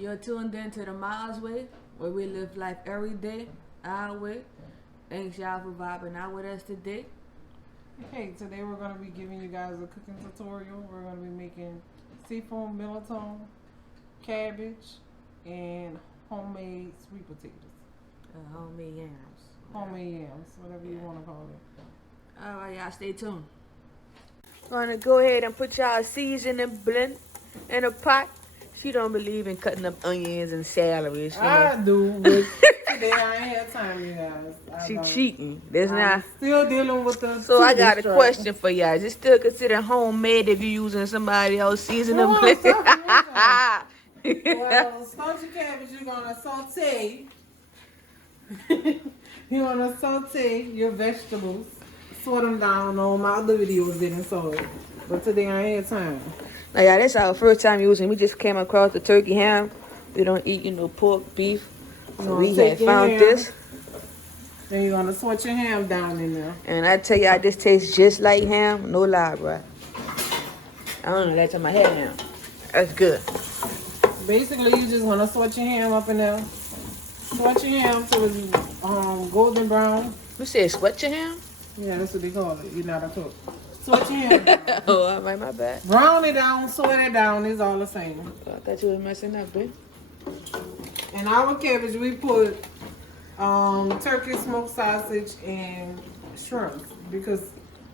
You're tuned in to the Miles Way, where we live life every day, our way. Thanks y'all for vibing out with us today. Okay, today we're going to be giving you guys a cooking tutorial. We're going to be making seafood Mirliton, cabbage, and homemade sweet potatoes. Homemade yams. Homemade yams, whatever you want to call it. Alright, y'all stay tuned. Gonna go ahead and put y'all seasoning blend in a pot. She don't believe in cutting up onions and celery. I do, but today I ain't had time, you guys. She cheating. There's not. Still dealing with the. So I got a question for y'all. Is it still considered homemade if you're using somebody else's seasoning blend? Well, start your cabbage. You're gonna saute. You're gonna saute your vegetables. Sort them down. On my other videos didn't saw it, but today I ain't had time. Now, y'all, this is our first time using. We just came across the turkey ham. We don't eat, pork, beef. So we had found this. Then you're gonna sort your ham down in there. And I tell y'all, this tastes just like ham. No lie, bro. I don't know. That's in my head now. That's good. Basically, you just wanna sort your ham up in there. Sort your ham till it's golden brown. You said sweat your ham? Yeah, that's what they call it. You're not a cook. Sweat your ham down. Oh, all right, my bad. Brown it down, sweat it down. It's all the same. I thought you were messing up, babe. In our cabbage, we put turkey, smoked sausage, and shrimp because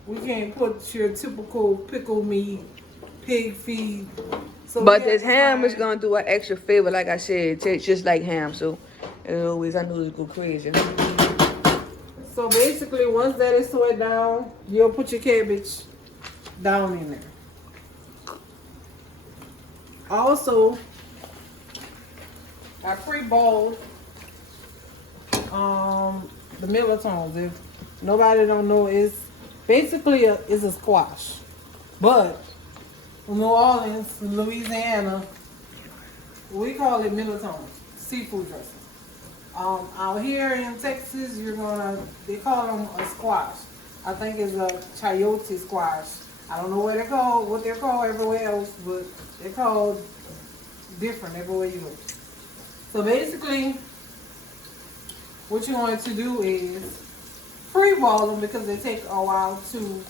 we can't put your typical pickle meat, pig feed. So but this ham is gonna do an extra favor, like I said. It tastes just like ham, so it always I knew it would go crazy. So basically, once that is sweat down, you'll put your cabbage down in there. Also, I pre-boiled the Mirlitons. If nobody don't know, it's basically it's a squash, but in New Orleans, Louisiana, we call it Mirliton, seafood dressing. Out here in Texas, they call them a squash. I think it's a chayote squash. I don't know what they're called everywhere else, but they're called different everywhere you go. So basically, what you want to do is pre-boil them because they take a while to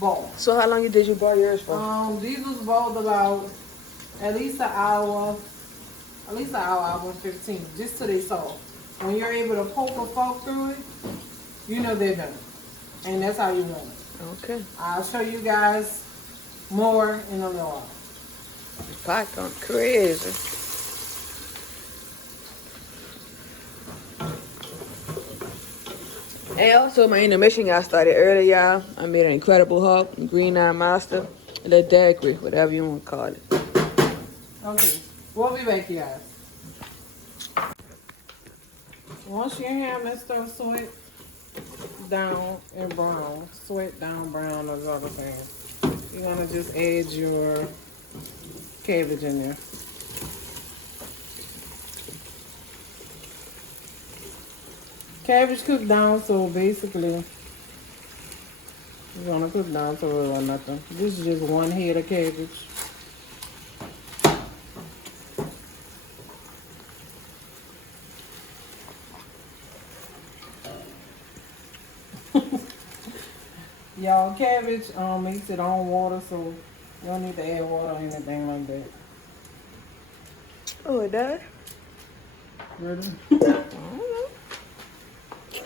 boil. So how long did you boil yours for? These was boiled about at least an hour, hour and 15, just till they soft. When you're able to poke a fork through it, you know they're done. And that's how you want it. Okay. I'll show you guys more in a little while. The pot gone crazy. Hey, also my intermission got started early, y'all. I made an incredible hog, green eye master, and a daiquiri, whatever you want to call it. Okay, we'll be back, you guys. Once your ham is still sweat down and brown, sweat down brown, those other things, you're gonna just add your cabbage in there. Cabbage cooked down, so basically you're gonna cook down to it or nothing. This is just one head of cabbage. Y'all, cabbage makes its own water, so you don't need to add water or anything like that. Oh, it does? Ready?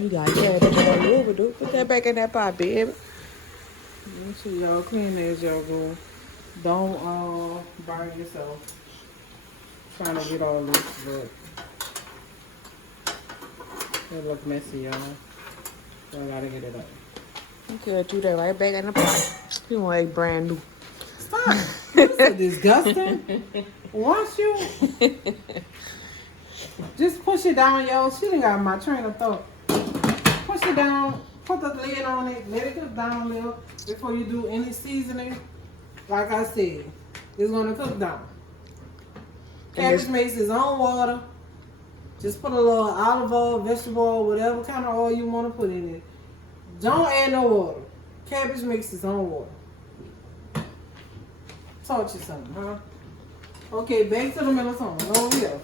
You got cabbage all over, dude. Put that back in that pot, baby. Make sure y'all clean as y'all go. Don't burn yourself. Trying to get all this, but it look messy, y'all. So I gotta get it up. You could do that right back in the pot. You want it brand new. Stop. This is disgusting. Once you just push it down, y'all. She done got my train of thought. Push it down, put the lid on it, let it cook down a little before you do any seasoning. Like I said, it's gonna cook down. Cabbage makes its own water. Just put a little olive oil, vegetable oil, whatever kind of oil you want to put in it. Don't add no water. Cabbage makes its own water. Taught you something, huh? Okay, back to the Mirliton. Over here.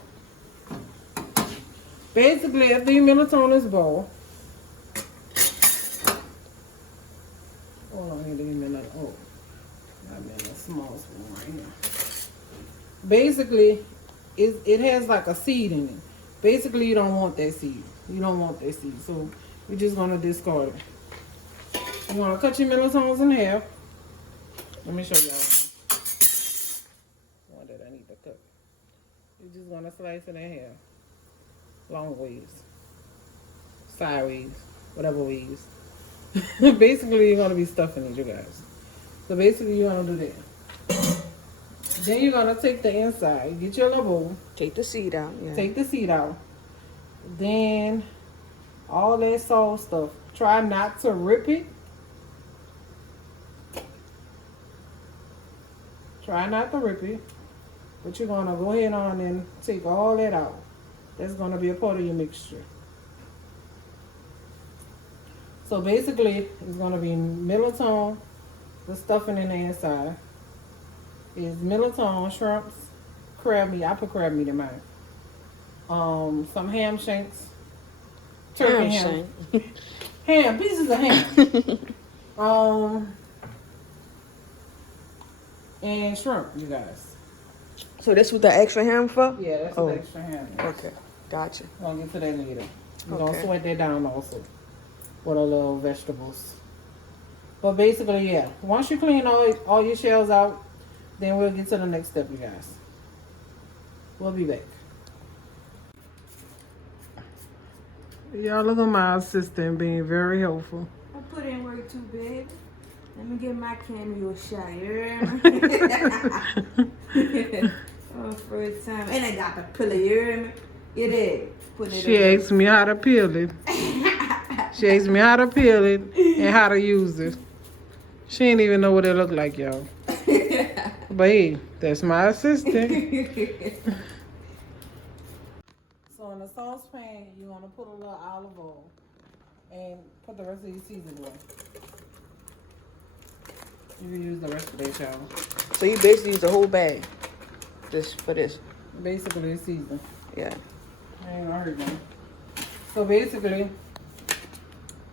Basically, after you Mirliton this bowl. Hold on, here, give me another. Oh, I'm in a small spoon right here. Basically, it has like a seed in it. Basically, you don't want that seed. You don't want that seed, so we're just gonna discard it. You wanna cut your Mirlitons in half. Let me show y'all one that I need to cut. You're just gonna slice it in half, long ways, sideways, whatever ways. Basically, you're gonna be stuffing it, you guys. So basically, you're gonna do that. Then you're gonna take the inside, get your little bowl, Take the seed out. Yeah. take the seed out. Then all that soft stuff. Try not to rip it. Try not to rip it. But you're gonna go ahead on and take all that out. That's gonna be a part of your mixture. So basically, it's gonna be Mirliton, the stuffing in the inside. Is Mirliton, shrimps, crab meat. I put crab meat in mine. Some ham shanks, turkey ham, ham pieces of ham, and shrimp. You guys. So that's what the extra ham for? Yeah, that's what extra ham is. Okay, gotcha. We'll get to that later. We're Okay. gonna sweat that down also with our little vegetables. But basically, yeah. Once you clean all your shells out, then we'll get to the next step, you guys. We'll be back. Y'all look at my assistant being very helpful. I put in work too, babe. Let me get my cameo shot. You oh, first time. And I got the pillow, you hear me? You did. Put it She asked me how to peel it. She asked me how to peel it and how to use it. She didn't even know what it looked like, y'all. But hey, that's my assistant. So in the saucepan, you want to put a little olive oil and put the rest of your seasoning in. You can use the rest of that, y'all. So you basically use the whole bag just for this? Basically, it's seasoned. Yeah. I ain't gonna hurt them. So basically,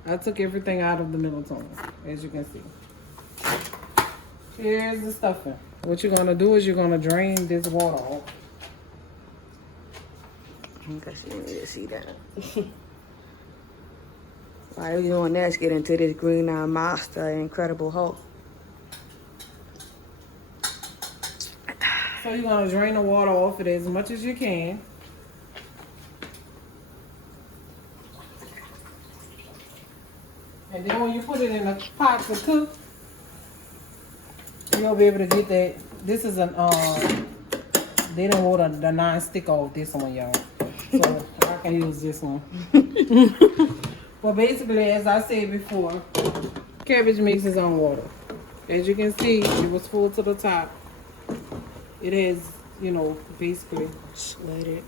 I took everything out of the Mirliton, as you can see. Here's the stuffing. What you're gonna do is you're gonna drain this water off. Because you need to see that. While we're doing that, let's get into this green eye monster, Incredible Hulk. So you're gonna drain the water off it as much as you can. And then when you put it in a pot to cook, you'll be able to get that. This is an they don't want the non-stick off this one, y'all. So I can use this one. But basically, as I said before, cabbage makes its own water. As you can see, it was full to the top. It has, you know, basically sweated,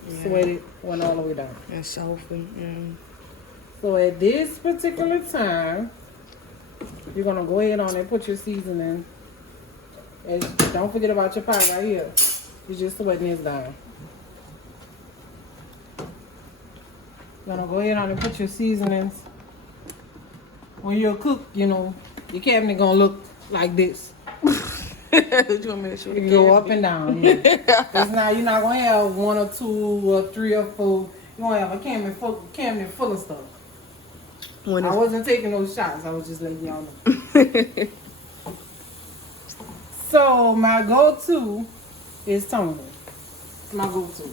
went all the way down. And softened. So at this particular time, you're gonna go ahead on and put your seasoning. And don't forget about your pot right here. You're just sweating this down. You're gonna go ahead on and put your seasonings. When you're cook, you know, your cabinet gonna look like this. You want me to show You go up and down. Yeah. It's not, you're not gonna have 1 or 2 or 3 or 4. You're gonna have a cabinet full of stuff. I wasn't taking those shots. I was just letting y'all know. So my go-to is Tony. My go-to.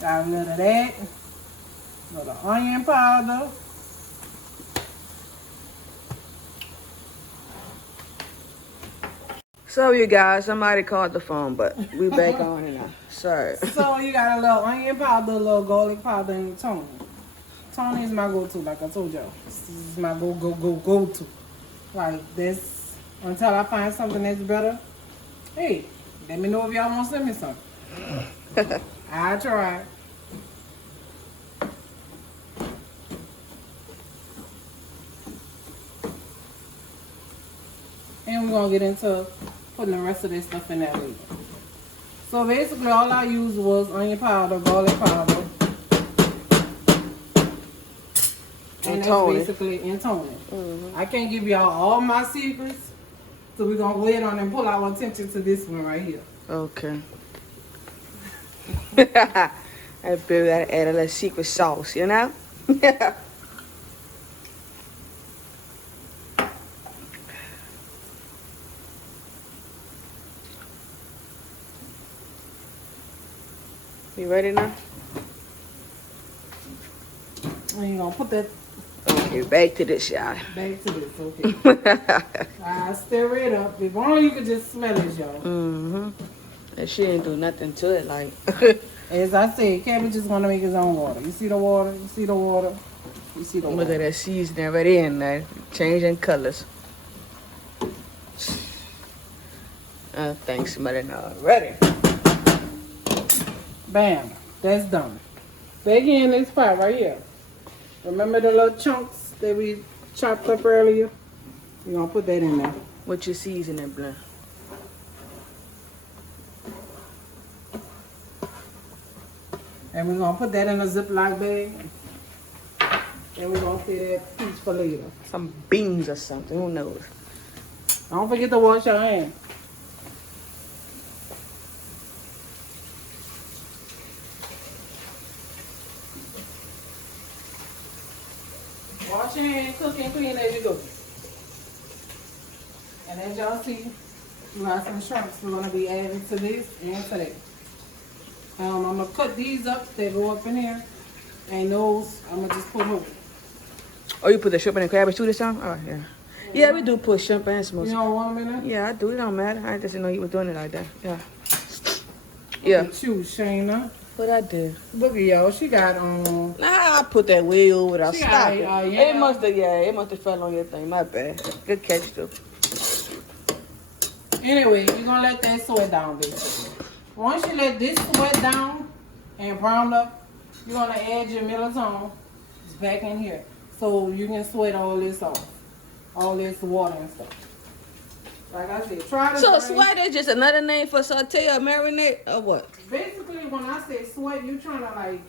Got a little of that. A little onion powder. So you guys, somebody called the phone, but we back on it now. Sorry. So you got a little onion powder, a little garlic powder, and Tony. Tony is my go-to, like I told y'all. This is my go-to. Like this, until I find something that's better. Hey, let me know if y'all want to send me something. I try. And we're gonna get into putting the rest of this stuff in there later. So basically all I used was onion powder, garlic powder, And that's toning. basically in toning. I can't give y'all all my secrets. So we're going to go ahead on and pull our attention to this one right here. Okay. I feel gotta add a little secret sauce, you know? You ready now? And you're going to put that Okay, back to this, y'all. back to this, okay. I stir it up. If only you could just smell it, y'all. And she ain't do nothing to it, like. As I said, Cabbage is going to make his own water. You see the water? You see the water? You see the Look water? at that seasoning already in there, changing colors. Thanks, mother. Now, ready. Bam. That's done. Back in this pot right here. Remember the little chunks that we chopped up earlier? We're going to put that in there. What your seasoning blend? And we're going to put that in a Ziploc bag. And we're going to put that piece for later. Some beans or something, who knows? Don't forget to wash your hands. Wash your hands, cook and clean as you go. And as y'all see, we got some shrimps we're going to be adding to this and to that. I'm going to cut these up, they go up in here. And those, I'm going to just put over. Oh, you put the shrimp and the cabbage too this time? Oh, yeah. Yeah, we do put shrimp and You smoked. don't want them in there? Yeah, I do. It don't matter. I just didn't know you were doing it like that. Yeah. Yeah. Yeah. Chew, Shayna. What I did? Look at y'all, she got Nah, I put that way over there. She Stop got, it. yeah. It must have, it must have fell on your thing. My bad. Good catch, though. Anyway, you're gonna let that sweat down basically. Once you let this sweat down and brown up, you're gonna add your Mirliton back in here. So you can sweat all this off. All this water and stuff. Like I said, try to So drain. sweat is just another name for saute or marinate or what? Basically, when I say sweat, you're trying to like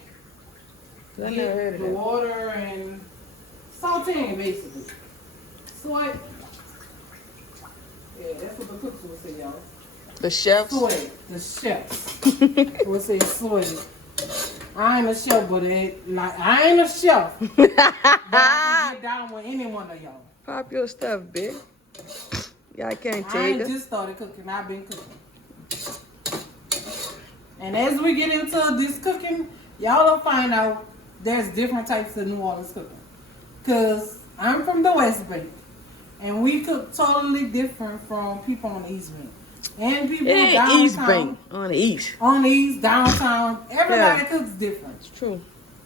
I never get heard of the that. water and sauteing basically. Sweat. Yeah, that's what the cooks will say, y'all. The chefs? Sweat. The chefs will say sweat. I ain't a chef, but I ain't a chef. But I can get down with any one of y'all. Pop your stuff, bitch. Y'all can't I take ain't it. just started cooking. I've been cooking. And as we get into this cooking, y'all will find out there's different types of New Orleans cooking. Because I'm from the West Bank. And we cook totally different from people on the East Bank. And people It ain't downtown. East Bank. On the East. On the East, downtown. Everybody Yeah. cooks different. It's true.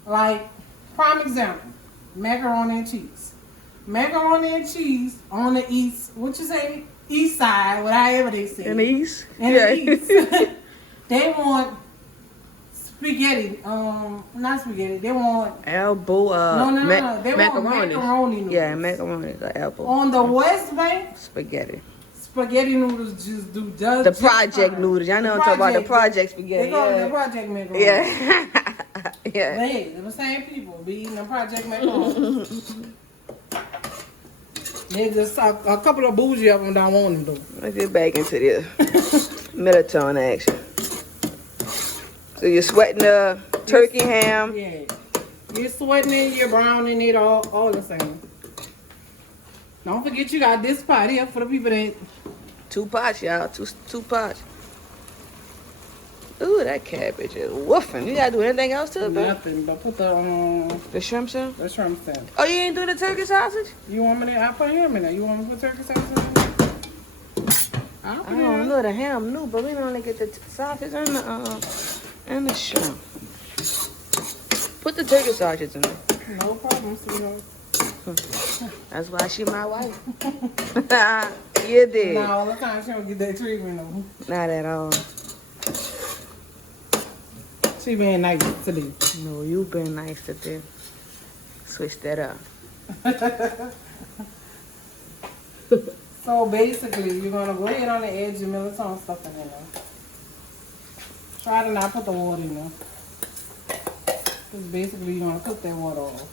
Like, prime example, macaroni and cheese. Macaroni and cheese on the East, what you say? East side, whatever they say. In the East? In the East. They want spaghetti. Not spaghetti. They want Elbow, no. They want macaroni noodles. Yeah, macaroni, the elbow. On the West Bank, Spaghetti. spaghetti noodles just do just The project fine. noodles. Y'all know The I'm talking about the project- project spaghetti. They call it Yeah. the project macaroni. Yeah. Yeah. But hey, they're the same people be eating the project macaroni. They just a couple of bougie of them don't want them though. Let's get back into this Mirliton action. So you're sweating the turkey ham. Yeah. You're sweating it, you're browning it, all the same. Don't forget you got this pot here for the people that 2 pots, y'all. Two pots. Ooh, that cabbage is woofing. You gotta do anything else to it, babe? nothing but put the shrimps in? shrimp in. Oh, you ain't doing the turkey sausage? You want me to? I put ham in there. You want me to put turkey sausage in there? I'll I put don't it in. know the ham new, but we only get the sausage and the shrimp. Put the turkey sausage in there. No problem, sweetheart. That's why she my wife. You did. Now all the time she don't get that treatment though. Not at all. She being nice today. No, you been nice today. Switch that up. So basically, you're gonna go ahead on the edge of Mirliton stuff in there. Try to not put the water in there. Because basically, you're gonna cook that water off.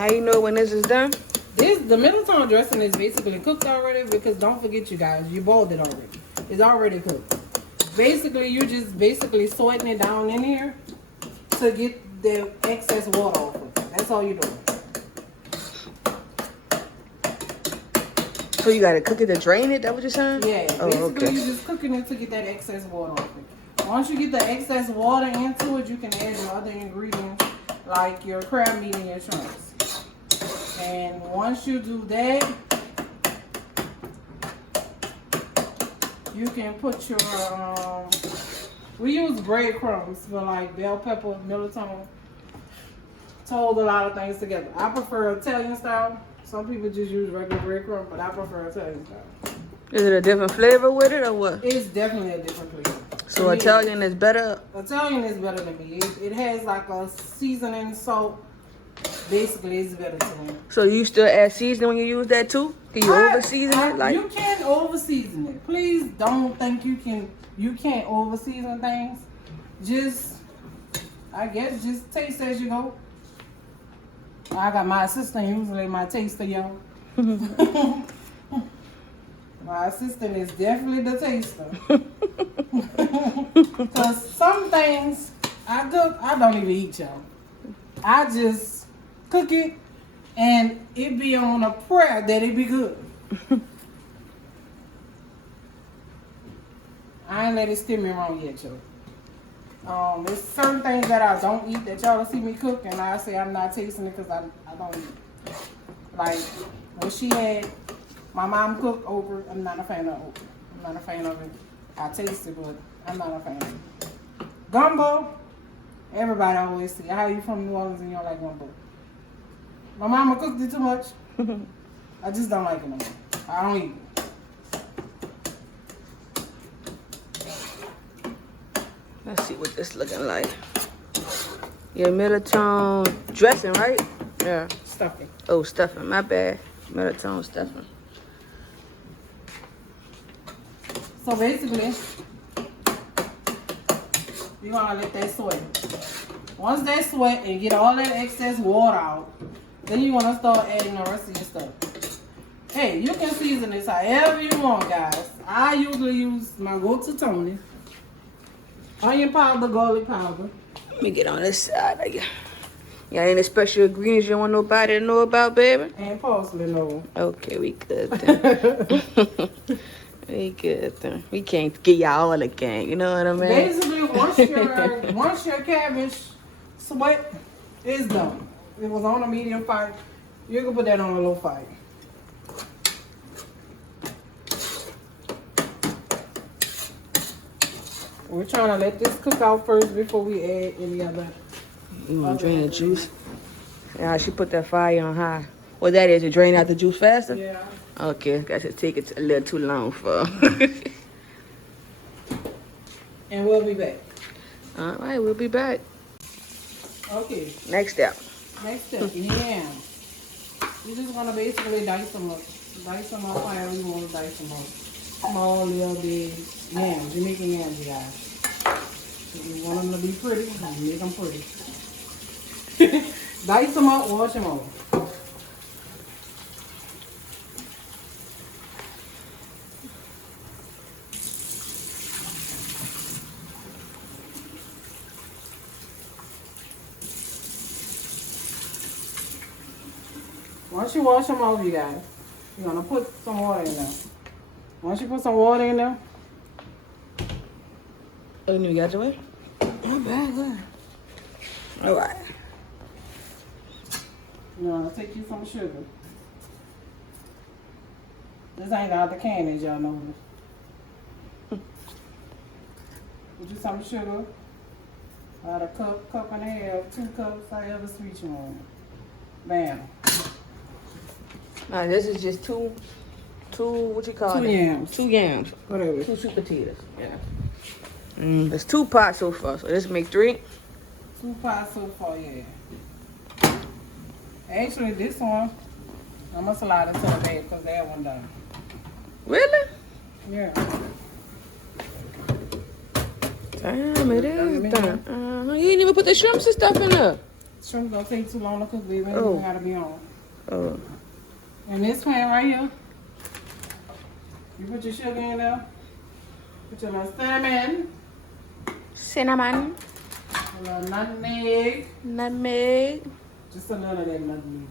how you know when this is done? The Mirliton dressing is basically cooked already because don't forget, you guys, you boiled it already. It's already cooked. Basically, you're just sweating it down in here to get the excess water off of it. That's all you're doing. So you gotta cook it to drain it? That what you're saying? Yeah. Oh, Basically, okay. you're just cooking it to get that excess water off it. Once you get the excess water into it, you can add your other ingredients like your crab meat and your shrimps. And once you do that, you can put your, we use breadcrumbs for like bell pepper, Mirliton. Told a lot of things together. I prefer Italian style. Some people just use regular breadcrumb, but I prefer Italian style. Is it a different flavor with it or what? It's definitely a different flavor. So Italian is better? Italian is better than me. It has like a seasoning, salt. Basically, it's better to me. So you still add seasoning when you use that too? Can you over season it? Like you can over season it. Please don't think you can't over season things. Just, I guess, just taste as you go. I got my assistant usually my taster, y'all. My assistant is definitely the taster. Cause some things I don't even eat, y'all. I just cook it and it be on a prayer that it be good. I ain't let it steer me wrong yet, y'all. There's certain things that I don't eat that y'all see me cook, and I say I'm not tasting it because I don't eat. Like when she had my mom cook okra, I'm not a fan of okra. I'm not a fan of it. I taste it, but I'm not a fan of it. Gumbo, everybody always say, how you from New Orleans and you don't like gumbo? My mama cooked it too much. I just don't like it no more. I don't eat it. let's see what this looking like. Yeah, Mirliton dressing, right? Yeah. Stuffing. Oh, stuffing. My bad. Mirliton stuffing. So basically, you're gonna let that sweat. Once that sweat and get all that excess water out, then you wanna start adding the rest of your stuff. Hey, you can season this however you want, guys. I usually use my go-to Tony. Onion powder, garlic powder. Let me get on this side of you. Got any special ingredients you want nobody to know about, baby? And parsley, no. Okay, we good then. We good then. We can't get y'all all the gang, you know what I mean? Basically, once your cabbage sweat is done, it was on a medium fire, you can put that on a low fire. We're trying to let this cook out first before we add any other. You want to drain the juice? Yeah, she put that fire on high. What that is, to drain out the juice faster? Yeah. Okay, got to take it a little too long for. And we'll be back. All right, we'll be back. Okay. Next step. Next step, yams. We're just gonna basically dice them up. Dice them up however you want to dice them up. Small, little, big yams. You're making yams, you guys. If you want them to be pretty, you make them pretty. Dice them up, wash them over. Once you wash them over, you guys, you're gonna put some water in there. Once you put some water in there, Oh, you got your way? not bad, good. All right. You're gonna take you some sugar. This ain't out the can, as y'all know. Put you some sugar. About a cup and a half, 2 cups, however sweet you want. Bam. Now this is just two. What you call it? 2 yams. 2 yams. Whatever. 2 sweet potatoes. Yeah. There's 2 pots so far, so let's make 3. 2 pots so far, yeah. Actually, this one, I'm gonna slide it to the bag because that one done. Really? Yeah. Damn, it is done. You didn't even put the shrimps and stuff in there. Shrimp gonna take too long to cook, baby. Oh. It gotta be on. Oh. And this pan right here, you put your sugar in there. Put your little cinnamon. Cinnamon. A little nutmeg. Nutmeg. Just a little of that nutmeg.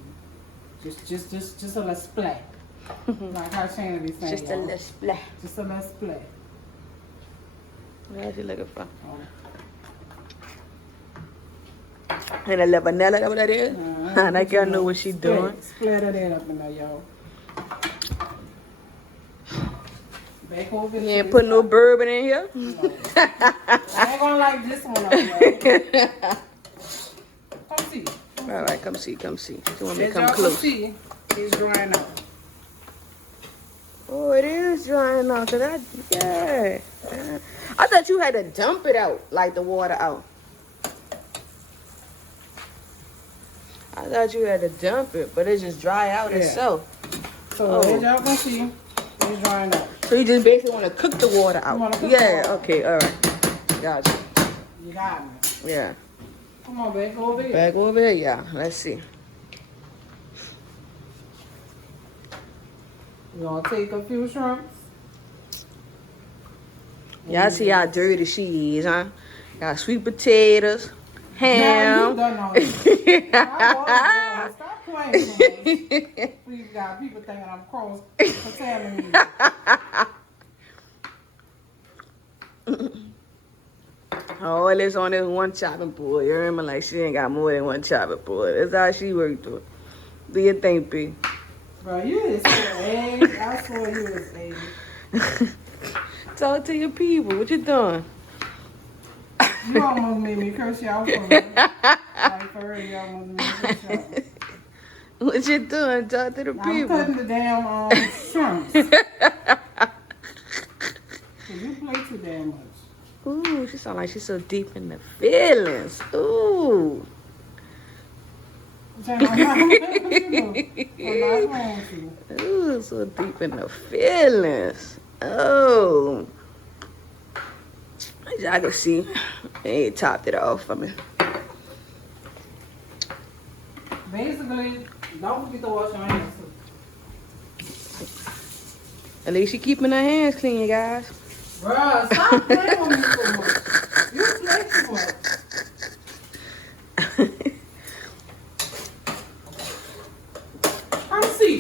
Just a little splat. Like how Shana be saying. Just a little splat. Just a little splat. What you looking for? Oh. And a little vanilla, that what that is? That girl know what she doing. Splatter that up in there, y'all. Back over You ain't put no bourbon in here? No. I ain't gonna like this one up, y'all. Come see. All right, come see. She want me to As come y'all close. can see, it's drying out. Oh, it is drying out. Yeah. I thought you had to dump it out, like the water out. I thought you had to dump it, but it just dry out itself. So as y'all can see, it's drying out. So you just basically want to cook the water out. wanna cook the water. Okay, all right. Gotcha. You got me. Yeah. Come on, back over here. Back over here, yeah. Let's see. We're gonna take a few shrimps. Y'all see how dirty she is, huh? Got sweet potatoes, ham. Now you done all this. Stop playing so much. Please, God, people thinking I'm cross contaminated. All this on this one chopping board. You remember, like she ain't got more than one chopping board. That's how she worked through it. Do you think, B? Bro, you is so egg. I swear you is egg. Talk to your people. What you doing? You almost made me curse y'all for me. Like for real, you almost made me curse y'all. What you doing? Talk to the I'm people. cutting the damn shrimps. You play too damn much. Ooh, she sound like she's so deep in the feelings. Ooh. I'm not going to. Ooh, so deep in the feelings. Oh. As y'all can see, they topped it off for me. Basically, don't forget to wash your hands too. At least she keeping her hands clean, you guys. Bruh, stop playing with me so much. You play too much. Come see.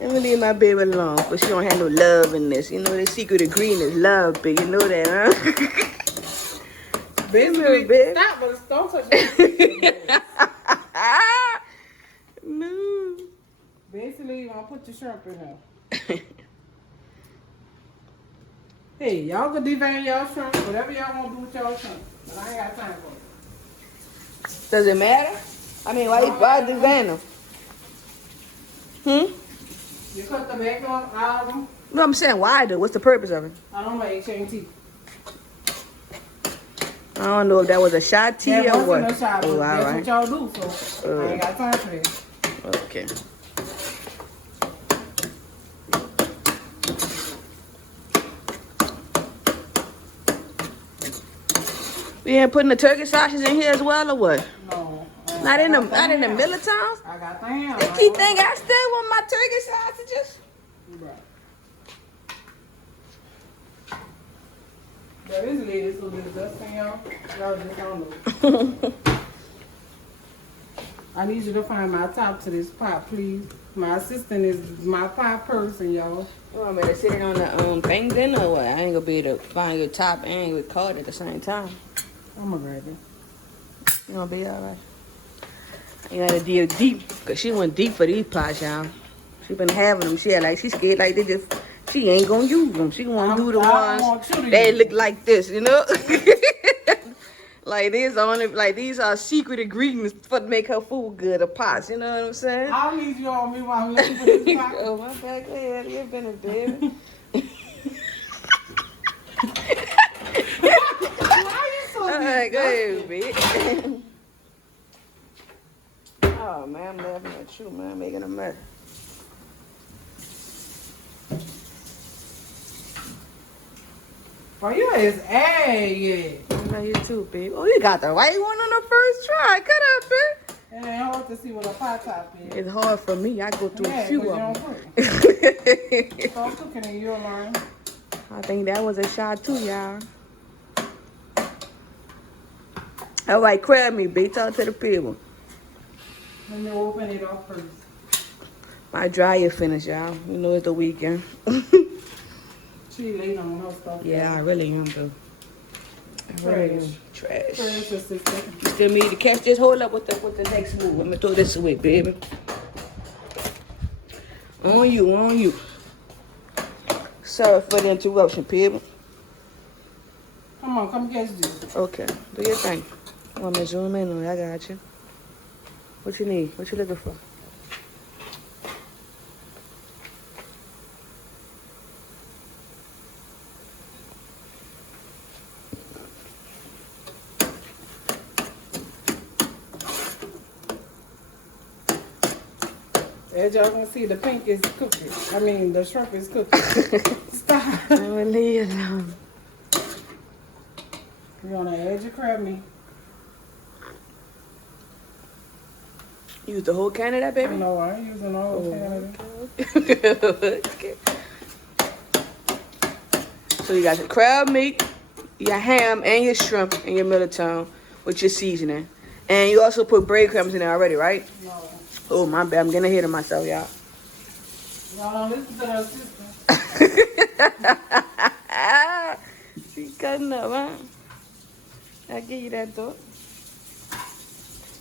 Let me leave my baby alone, but she don't have no love in this. You know the secret ingredient is love, baby. You know that, huh? Basically, baby. stop, but don't touch me. No. Basically, you want to put your shrimp in there. Hey, y'all can devein y'all shrimp, whatever y'all want to do with y'all shrimp. But I ain't got time for it. Does it matter? I mean, why design them? You cut the back out of them. No, I'm saying why though? What's the purpose of it? I don't like exchange teeth. I don't know if that was a shot tea That or what. wasn't a shot, but Oh, all that's right. what y'all do, so I ain't got time for that. Okay. We ain't putting the turkey sausages in here as well, or what? No. Not in the Mirlitons? I got the ham. They keep thinking I still want my turkey sausages. There is ladies who do this thing, y'all. Y'all just don't know. I need you to find my top to this pot, please. My assistant is my pot person, y'all. You want me to sit it on the thing then, or what? I ain't gonna be able to find your top and record at the same time. I'm gonna grab it. You gonna be all right? You gotta dig deep, cause she went deep for these pots, y'all. She been having them. She scared like they just. She ain't gonna use them. She gonna do the ones that look like this, you know. Like these are secret ingredients for to make her food good. The pots, you know what I'm saying? I'll leave you on me while I'm looking for this pot. Oh my God, go ahead. You've been a baby. Why you so All right, go ahead, disgusting? bitch. Oh man, I'm laughing at you, man, making a mess. Bro, you is egg. love you too, babe. Oh, you got the right one on the first try. Cut up, babe. And it's hard to see what a pot top is. It's hard for me. I go through a few of them. Start cooking and you'll learn. I think that was a shot too, y'all. All right, crab meat, babe. Talk to the people. Let me open it up first. My dryer finished, y'all. You know it's the weekend. She late on her stuff. Yeah, I really am, though. Trash. Trash. Trash assistant. You still need to catch this. Hold up with the next move. Let me throw this away, baby. On you. Sorry for the interruption, people. Come on, come catch this. Okay, do your thing. Want me to zoom in on it? I got you. What you need? What you looking for? As y'all can see, the pink is cooking. I mean, the shrimp is cooking. Stop. I'm gonna leave it alone. You're gonna add your crab meat. Use the whole can of that, baby? No, I ain't using the whole can of it. Okay. So you got your crab meat, your ham, and your shrimp, and your Mirliton with your seasoning. And you also put breadcrumbs in there already, right? No. Oh, my bad. I'm getting ahead of myself, y'all. Y'all don't listen to her sister. She cutting up, huh? I give you that thought.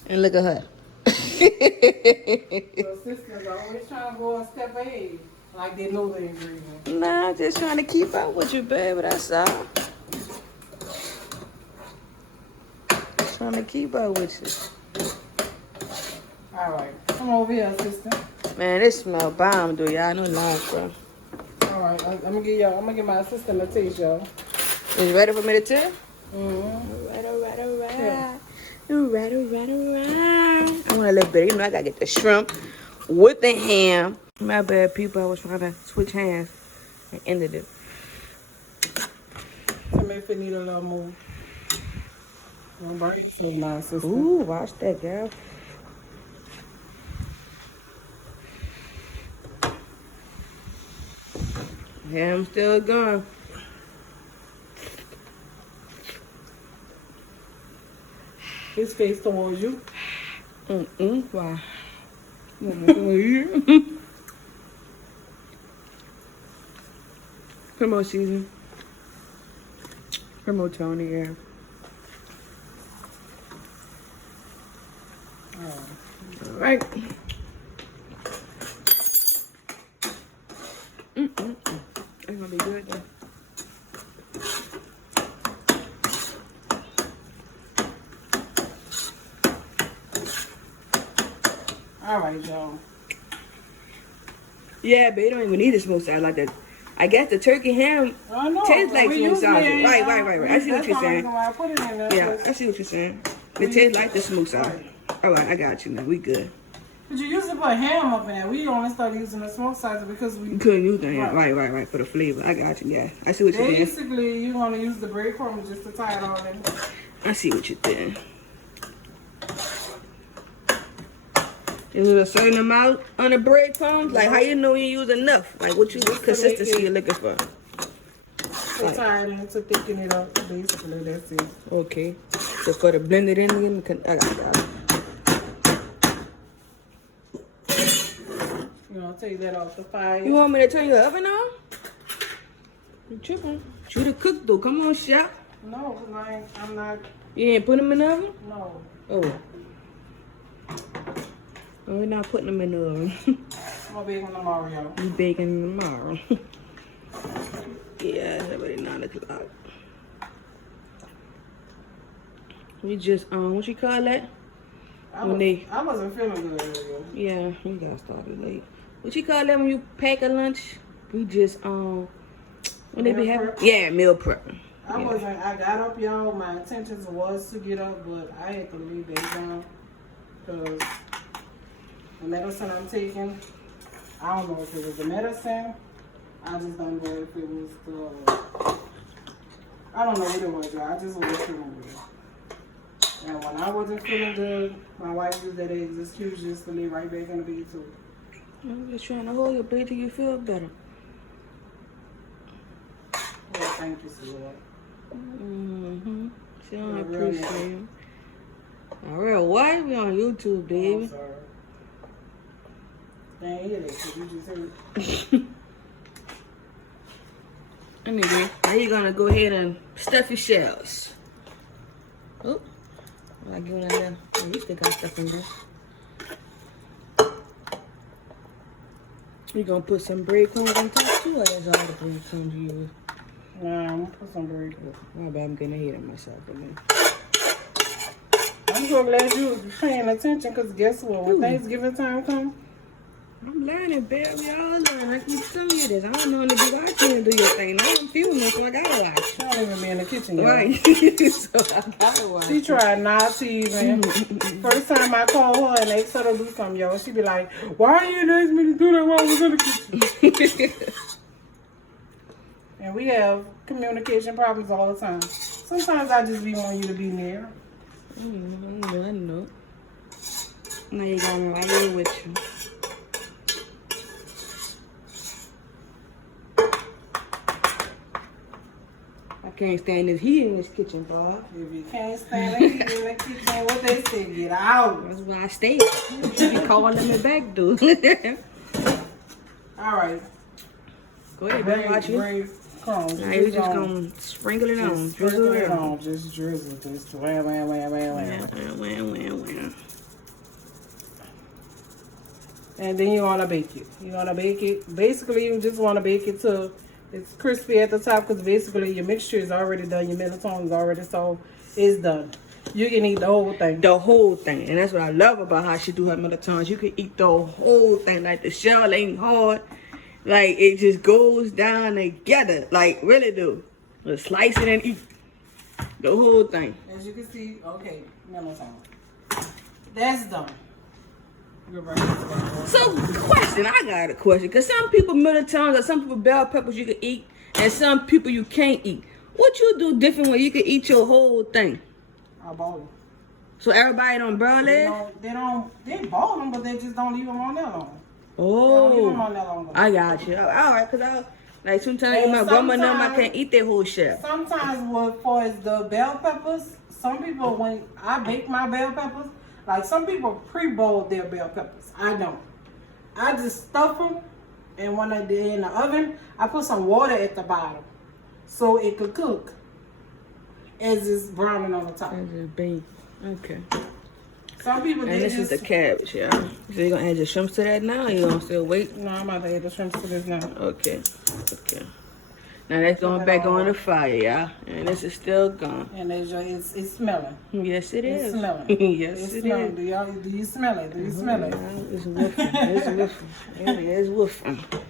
And look at her. Your sisters are always trying to go a step ahead. Like they know the ingredients. Nah, I'm just trying to keep up with you, baby. That's all. Trying to keep up with you. All right. Come over here, sister. Man, this smell bomb, dude. Y'all know lies, bro. All right. I'm gonna give my assistant a taste, y'all. Is you ready for me to tell? Mm-hmm. All right. Yeah. All right. I want a little bit. You know, I gotta get the shrimp with the ham. My bad, people. I was trying to switch hands and ended it. Tell me if it need a little more. Don't burn it so nice, sister. Ooh, watch that, girl. Ham still gone. His face towards you. Why? Come on, season. Come on, Tony, yeah. All right. It's gonna be good though. All right, y'all. Yeah, but you don't even need a smoked salad like that. I guess the turkey ham tastes like smoked salad. Right. I see what you're saying. I put it in there. Yeah, I see what you're saying. It tastes like the smoked salad. All right, I got you now. We good. But you used to put ham up in there. We only started using the smoked salad because we You couldn't use the ham. Right, for the flavor. I got you, yeah. I see what you're doing. basically you want to use the breadcrumbs just to tie it all in. I see what you're doing. Is it a certain amount on the breadcrumbs? Like, how you know you use enough? Like, what consistency you looking for? To tie it in, to thicken it up, basically, that's it. Okay. So for the blend it in again, I got it. You know, take that off the fire. You want me to turn your oven on? You tripping. You the cook though. Come on, chef. No, I'm not. You ain't put them in the oven? No. Oh. We're not putting them in the oven. I'm gonna bake them tomorrow, y'all. You baking tomorrow. Yeah, it's already 9 o'clock. We just, what you call that? I wasn't feeling good earlier. Yeah, we got started late. What you call that when you pack a lunch? We just, when they be having? Yeah, meal prep. I got up, y'all. My intentions was to get up, but I had to leave that down because the medicine I'm taking, I don't know if it was the medicine. I just don't know if it was the, I I don't know what it was, y'all. I just wasn't feeling good. And when I wasn't feeling good, my wife used that as an excuse just to lay right back in the bed too. I'm just trying to hold your baby till you feel better. Well, thank you, sweetheart. Mm-hmm. She don't Yeah, appreciate you. Alright, what? We on YouTube, Oh, baby. I'm sorry. They ain't hear that because you just said it. Anyway, now you're gonna go ahead and stuff your shells. Oh, I give one there. Oh, you still got stuff in this. You're gonna put some breadcrumbs on top too, or that's all the breadcrumbs you use? Nah, I'm gonna put some bread. My bad, I'm getting ahead of myself again. I'm so glad you was paying attention because guess what? When Thanksgiving time comes, I'm learning, babe. We all learn. I keep telling you this. I don't know when to do watch you and do your thing. Now I'm filming, so I gotta watch. she don't even be in the kitchen, y'all. Right. So I gotta watch. She tried not to even. First time I call her and asked her to do something, yo, she be like, why you didn't ask me to do that while I was in the kitchen? And we have communication problems all the time. Sometimes I just be wanting you to be near. I know. Now you got me right here with you. I can't stand this heat in this kitchen, Bob. If you can't stand the heat in the kitchen, what they say, get out. That's why I stay. You be calling me back, dude. All right. Go ahead, baby. Watch you. Brave crumbs. Now you just gonna sprinkle it on. Drizzle it on. Just drizzle. Just wham. Wham. And then you want to bake it. You want to bake it. Basically, you just want to bake it till it's crispy at the top because basically your mixture is already done. Your Mirliton is already so it's done. You can eat the whole thing. The whole thing. And that's what I love about how she do her Mirlitons. You can eat the whole thing. Like the shell ain't hard. Like it just goes down together. Like really do. Just slice it and eat. The whole thing. As you can see, okay, Mirliton. That's done. So, question, I got a question. Because some people Mirlitons or some people bell peppers you can eat, and some people you can't eat. What you do different when you can eat your whole thing? I ball them. So everybody don't broil it? They ball them, but they just don't leave them on that long. Oh, They don't leave them on that long. I got you. All right, because like sometimes my grandma and them, I can't eat their whole shell. Sometimes, as far as the bell peppers, some people, when I bake my bell peppers, like some people pre-boil their bell peppers. I don't. I just stuff them, and when they're in the oven, I put some water at the bottom so it could cook as it's browning on the top. That's just baked. Okay. Some people And this is the cabbage, yeah. So you gonna add your shrimps to that now, or you gonna still wait? No, I'm about to add the shrimp to this now. Okay. Now that's going back on the fire, y'all. And this is still gone. And it's smelling. Yes, it is. It's smelling. Yes, It's it smelling. is. Do you smell it? Do you smell it? It's woofing. It's woofing. It is woofing.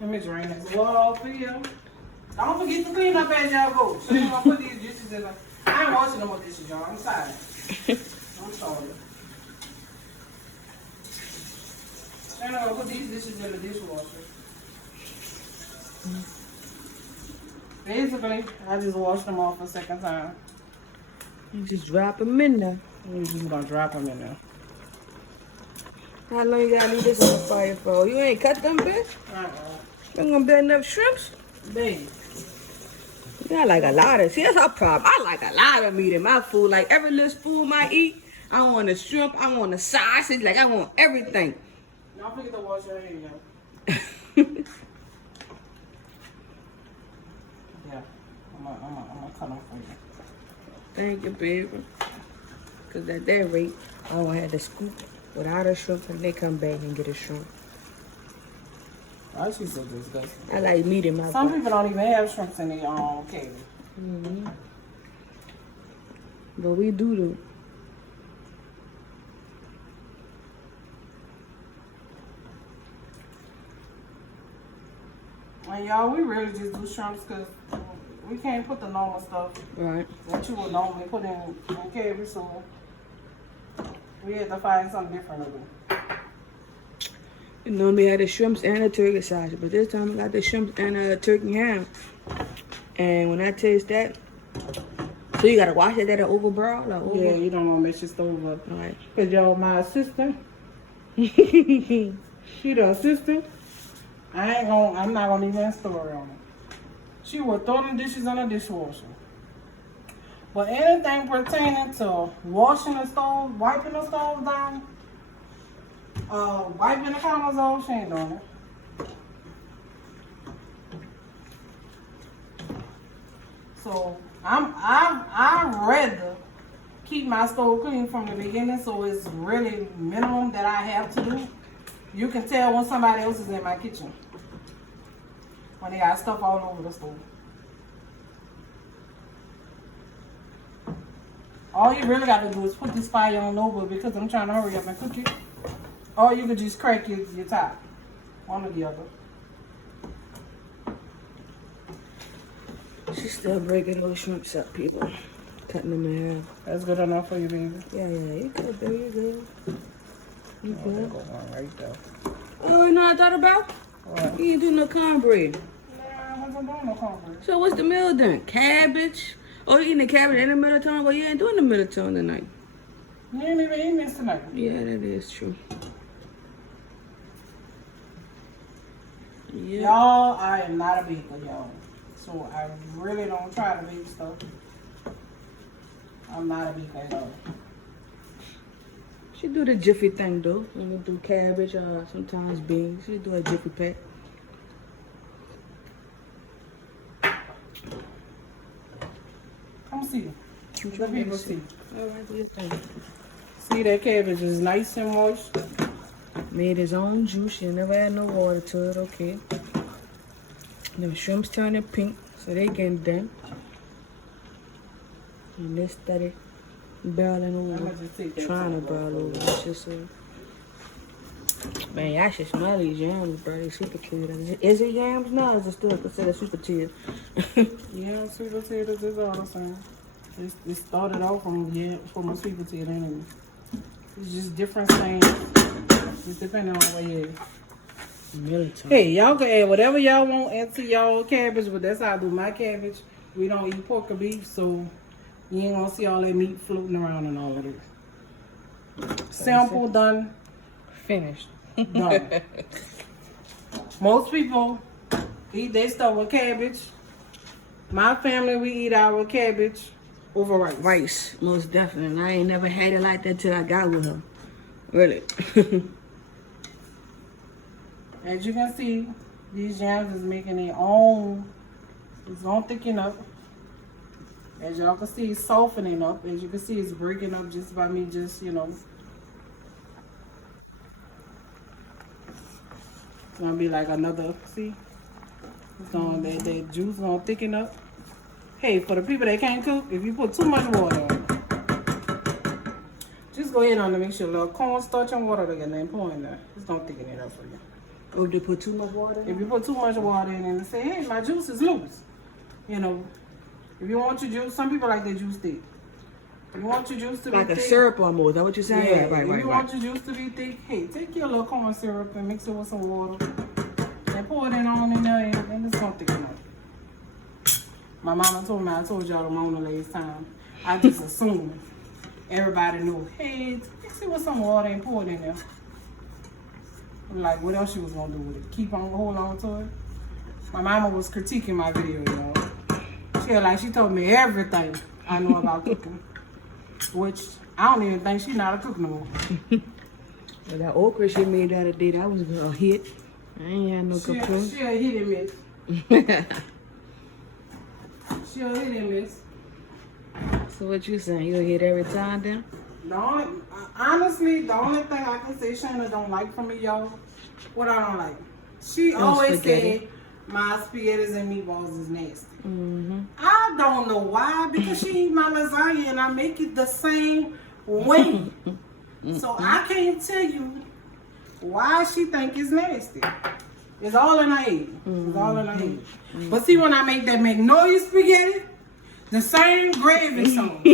Let me drain this water off for you. Don't forget to clean up as y'all go. So you gonna put these dishes in. I ain't washing no more dishes, y'all. I'm sorry. I'm sorry. I'm gonna put these dishes in the dishwasher. Basically, I just washed them off a second time. You just drop them in there. We're just gonna drop them in there. How long you gotta leave this on the fire for? You ain't cut them, bitch? Ain't gonna be enough shrimps? Baby. Yeah, I like a lot of. See, that's our problem. I like a lot of meat in my food. Like every little spoon I eat, I want the shrimp, I want the sausage, like I want everything. Don't forget to wash your hands, y'all. Yeah, I'm gonna cut them for you. Thank you, baby. Cause at that rate, I would have to scoop without a shrimp and they come back and get a shrimp. Why is she so disgusting? I like meat in my Some pot. people don't even have shrimps in their own cave. Mm-hmm. But we do though. And y'all, we really just do shrimps because we can't put the normal stuff Right. that you would normally put in cabbage, so we had to find something different to do. You know, we had the shrimps and the turkey sausage, but this time we got the shrimps and turkey ham. And when I taste that, so you gotta wash it at an over broil or over? Yeah, you don't want to mess your stove up. All right. Cause y'all, my assistant, she the assistant. I'm not gonna even story on it. She will throw the dishes in the dishwasher. But anything pertaining to washing the stove, wiping the stove down, wiping the counters off, she ain't doing it. So I'd rather keep my stove clean from the beginning, so it's really minimum that I have to do. You can tell when somebody else is in my kitchen, when they got stuff all over the stove. All you really got to do is put this fire on over, because I'm trying to hurry up and cook it. Or you could just crack your top, one or the other. She's still breaking those shrimps up, people. Cutting them in half. That's good enough for you, baby. Yeah, you good, baby. You good. You Oh, there good. go one right there. Oh, you know what I thought about? What? You ain't do no cornbread. Nah, I wasn't doing no cornbread. So what's the meal then? Cabbage? Oh, you eating the cabbage in the Mirliton? Well, you ain't doing the Mirliton tonight. You ain't even eating this tonight. Yeah, that is true. Yeah. Y'all, I am not a baker, y'all. So I really don't try to bake stuff. I'm not a baker at all. She do the jiffy thing though. When you do cabbage or sometimes beans, she do a jiffy pack. Come see. The people see. All right, do your thing. See, that cabbage is nice and moist. Made his own juice. She never had no water to it. Okay. Them shrimps turning pink, so they getting done. And they steady barreling I'ma over, just take that trying to top barrel off. over. It's just man, y'all should smell these yams, bro. They sweet potatoes. Is it yams now? Or is it still considered sweet potato? Yeah, sweet potatoes is all the same. It started off from a sweet potato anyway. It's just different things. Just depending on where you at. Mirliton. Hey, y'all can add whatever y'all want into y'all cabbage, but that's how I do my cabbage. We don't eat pork or beef, so you ain't gonna see all that meat floating around and all of it. Simple, done, finished, done. Most people eat their stuff with cabbage. My family, we eat our cabbage over rice. Rice, most definitely. I ain't never had it like that till I got with her. Really. As you can see, these yams is making their own. It's gonna thicken up. As y'all can see, it's softening up. As you can see, it's breaking up just by me just, It's gonna be like another, see? It's gonna, that juice gonna thicken up. Hey, for the people that can't cook, if you put too much water in it, just go ahead and mix your little cornstarch and water together and pour in there. It's gonna thicken it up for you. Oh, they put too much water in? If you put too much water in it and say, hey, my juice is loose. If you want your juice, some people like their juice thick. If you want your juice to Like be a thick. syrup almost, is that what you're saying? Yeah, Right, if you want your juice to be thick, hey, take your little corn syrup and mix it with some water. And pour it in there and it's gonna thicken up. My mama told me, I told y'all the Mona last time. I just assumed everybody knew, hey, mix it with some water and pour it in there. I'm like, what else she was gonna do with it? Keep on hold on to it. My mama was critiquing my video, y'all. She told me everything I know about cooking. Which I don't even think she's not a cook no more. Well, that okra she made the other day, that was a hit. I ain't had no complaints. She a hit and miss. She a hit and miss. So what you saying? You'll hit every time then? Honestly, the only thing I can say Shayna don't like from me, y'all, what I don't like. She always said my spaghettis and meatballs is nasty. Mm-hmm. I don't know why, because she eat my lasagna and I make it the same way. So I can't tell you why she think it's nasty. It's all in her head. It's all in her head. But see, when I make that Magnolia spaghetti, the same gravy sauce.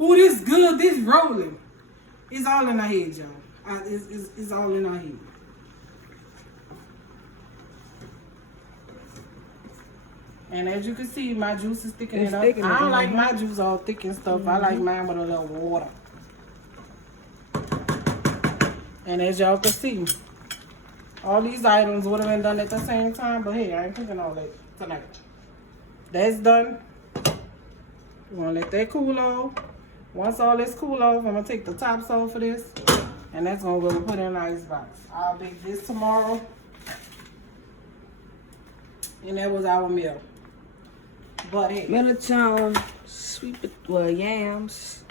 Ooh, this good, this rolling. It's all in her head, y'all. It's all in her head. And as you can see, my juice is thickening It's up. thickening, I don't like my juice all thick and stuff. I like mine with a little water. And as y'all can see, all these items would have been done at the same time, but hey, I ain't cooking all that tonight. That's done. We're gonna let that cool off. Once all this cool off, I'm gonna take the tops off of this, and that's gonna go put in an ice box. I'll bake this tomorrow. And that was our meal. But hey, Mirliton, yams,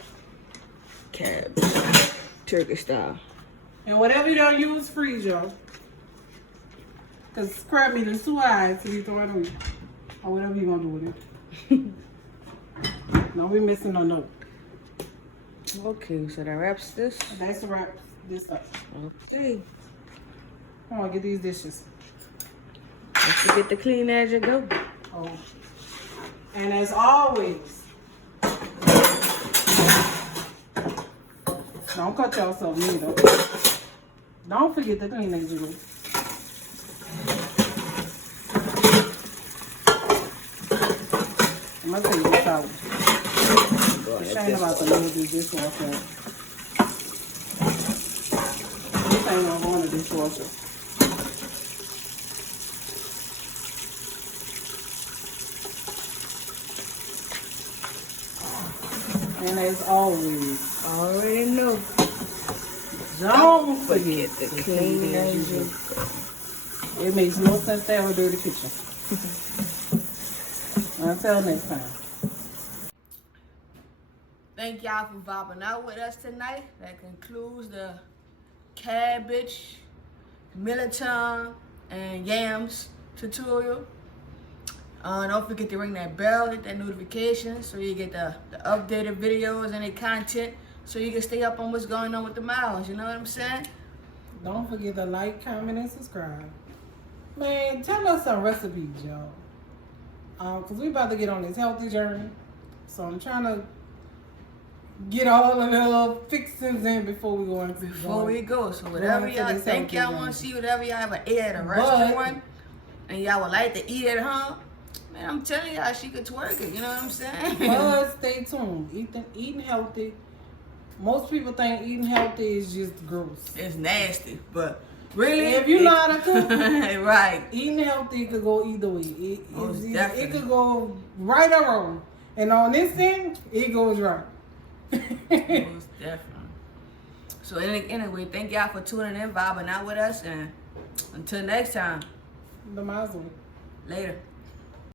cabbage, Turkish style. and whatever you don't use, freeze, y'all. Because crab meat is too high to be throwing away. Or whatever you gonna do with it. No, we missing no note. Okay, so that wraps this. That's the wrap this up. Okay. I want to get these dishes. Don't forget to clean as you go. Oh. And as always, don't cut yourself neither. Don't forget to clean as you go. I'm gonna take this out. It's shame about the little dishwasher. This ain't gonna go in the dishwasher. And as always, Already know. don't Forget to clean as you go. It makes no sense to have a dirty kitchen. Until next time. Thank y'all for vibing out with us tonight. That concludes the cabbage, Mirliton, and yams tutorial. Don't forget to ring that bell, hit that notification so you get the updated videos and the content so you can stay up on what's going on with the miles. You know what I'm saying? Don't forget to like, comment, and subscribe. Man, tell us some recipes, y'all. Because we about to get on this healthy journey. So I'm trying to get all of the little fixings in before we go into Before we go. So whatever y'all think y'all want to see, whatever y'all ever ate at a restaurant and y'all would like to eat at home, man, I'm telling y'all she could twerk it. You know what I'm saying? But stay tuned. Eating healthy. Most people think eating healthy is just gross. It's nasty, but really, if you know how to cook, right? Eating healthy could go either way. It could go right or wrong. And on this end, it goes right. Most definitely. So anyway, thank y'all for tuning in, vibing out with us, and until next time. The Mazel. Later.